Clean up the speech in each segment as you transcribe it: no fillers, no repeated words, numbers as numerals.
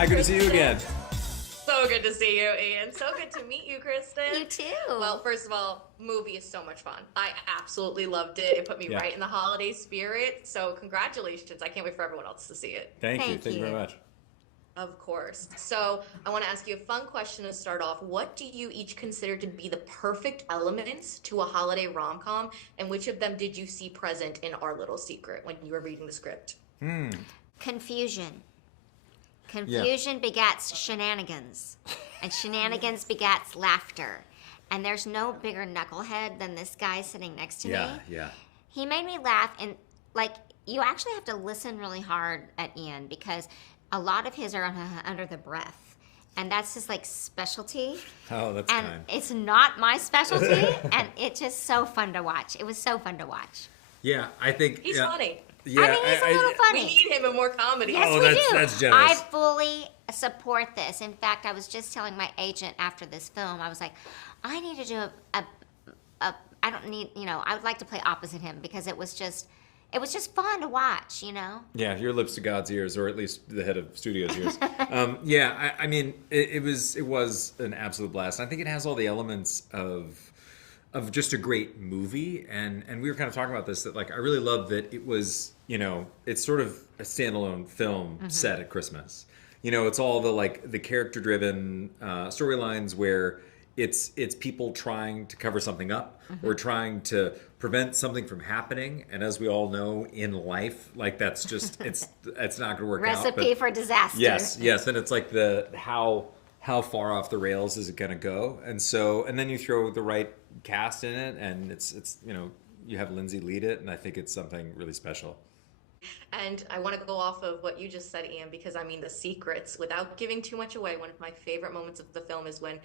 Hi, good to see you again. So good to see you, Ian. So good to meet you, Kristin. You too. Well, first of all, movie is so much fun. I absolutely loved it. It put me right in the holiday spirit. So congratulations. I can't wait for everyone else to see it. Thank you. Thank you very much. Of course. So I want to ask you a fun question to start off. What do you each consider to be the perfect elements to a holiday rom-com? And which of them did you see present in Our Little Secret when you were reading the script? Confusion. Confusion begats shenanigans. And shenanigans begats laughter. And there's no bigger knucklehead than this guy sitting next to me. Yeah. He made me laugh, and like, you actually have to listen really hard at Ian because a lot of his are under the breath. And that's his like specialty. Oh, that's and kind. it's not my specialty, and it's just so fun to watch. It was so fun to watch. Yeah, I think He's funny. Yeah, I mean, he's a little funny. We need him in more comedy. Yes, Oh, we that's- do. that's generous. I fully support this. In fact, I was just telling my agent after this film, I was like, I need to do I don't need, I would like to play opposite him because it was just fun to watch, Yeah, your lips to God's ears, or at least the head of studio's ears. I mean, it was an absolute blast. I think it has all the elements of just a great movie, and we were kind of talking about this, that like I really love that it was, it's sort of a standalone film set at Christmas. It's all the character driven storylines where it's people trying to cover something up or trying to prevent something from happening, and as we all know in life, like that's just it's not going to work out. Recipe for disaster. Yes, and it's like how far off the rails is it going to go, and then you throw the right cast in it, and it's you have Lindsay lead it, and I think it's something really special. And I want to go off of what you just said, Ian, because I mean the secrets, without giving too much away, one of my favorite moments of the film is when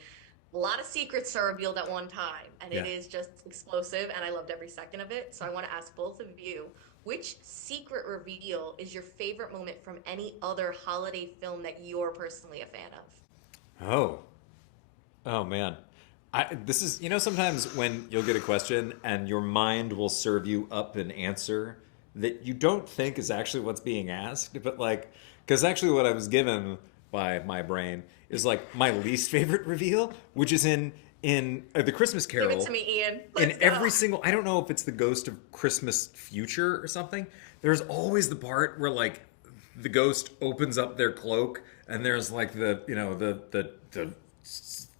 a lot of secrets are revealed at one time, and it is just explosive, and I loved every second of it. So I want to ask both of you, which secret reveal is your favorite moment from any other holiday film that you're personally a fan of? Oh man. This is, sometimes when you'll get a question and your mind will serve you up an answer that you don't think is actually what's being asked, but because actually what I was given by my brain is like my least favorite reveal, which is in The Christmas Carol. Give it to me, Ian. Every single, I don't know if it's the Ghost of Christmas Future or something. There's always the part where like the ghost opens up their cloak and there's like the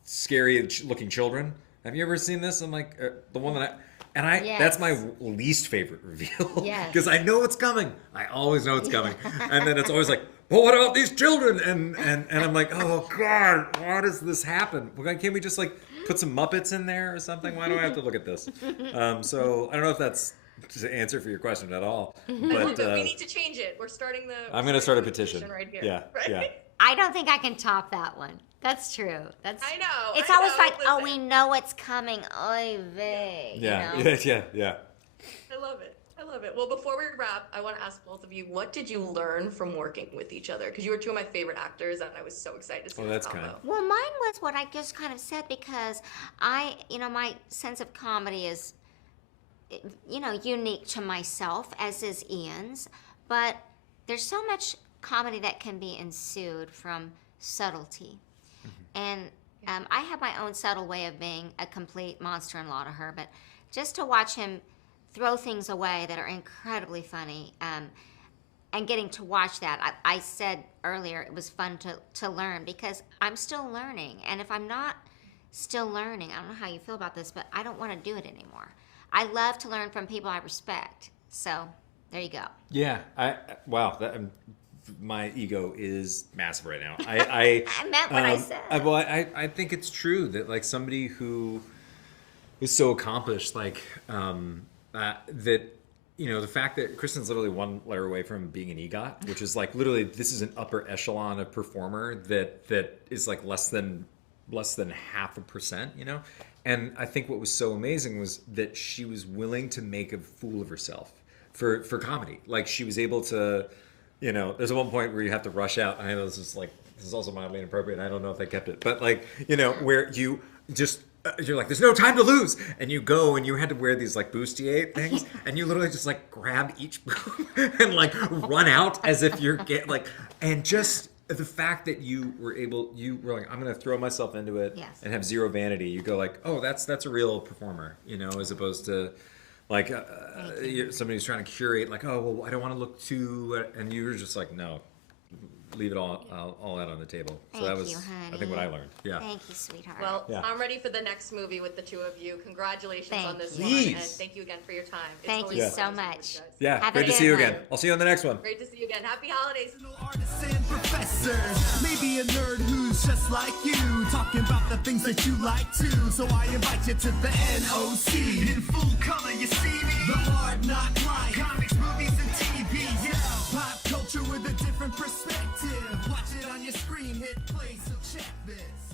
scary looking children. Have you ever seen this? I'm like the one that Yes. that's my least favorite reveal. Yes. Because I know it's coming. I always know it's coming. And then it's always like, but what about these children? And I'm like, oh God, why does this happen? Can't we just like put some Muppets in there or something? Why do I have to look at this? So I don't know if that's the answer for your question at all. But we need to change it. We're starting I'm going to start a petition right here. Yeah, right? yeah. I don't think I can top that one. That's true. I know. It's I always know. like, oh, Listen. we know it's coming. Oy vey. Yeah. You know? Yeah. I love it. Well, before we wrap, I want to ask both of you, what did you learn from working with each other? Because you were two of my favorite actors, and I was so excited to see that's combo. kind. Well, mine was what I just kind of said because my sense of comedy is, unique to myself, as is Ian's. But there's so much comedy that can be ensued from subtlety. And I have my own subtle way of being a complete monster-in-law to her, but just to watch him throw things away that are incredibly funny, and getting to watch that, I said earlier it was fun to learn because I'm still learning, and if I'm not still learning, I don't know how you feel about this, but I don't want to do it anymore. I love to learn from people I respect, so there you go. Yeah. Wow. My ego is massive right now. I meant what I said. I think it's true that like somebody who is so accomplished, like that, the fact that Kristin's literally one letter away from being an EGOT, which is like literally this is an upper echelon of performer that is like less than 0.5%, And I think what was so amazing was that she was willing to make a fool of herself for comedy. Like she was able to. There's one point where you have to rush out. I know this is also mildly inappropriate. I don't know if they kept it, but where you just you're like, there's no time to lose, and you go and you had to wear these like bustier things, and you literally just like grab each boob and like run out as if you're and just the fact that you were like, I'm going to throw myself into it Yes. and have zero vanity. You go like, oh, that's a real performer, as opposed to like somebody who's trying to curate, like, oh, well, I don't want to look too, and you were just like, no, leave it all out on the table. So that was, I think, what I learned. Yeah. Thank you, sweetheart. Well, Yeah. I'm ready for the next movie with the two of you. Congratulations on this one, Please. and thank you again for your time. It's Thank always you a so pleasure much. with you guys. Yeah, Have a great to good see you one. again. I'll see you on the next one. Great to see you again. Happy holidays. Artists and professors, maybe a nerd who's just like you, talking about the things that you like too. So I invite you to the NOC. In full color, you see me. The hard knock life, comics, movies, and TV. Yeah, pop culture with a different perspective. Watch it on your screen, hit play, so check this.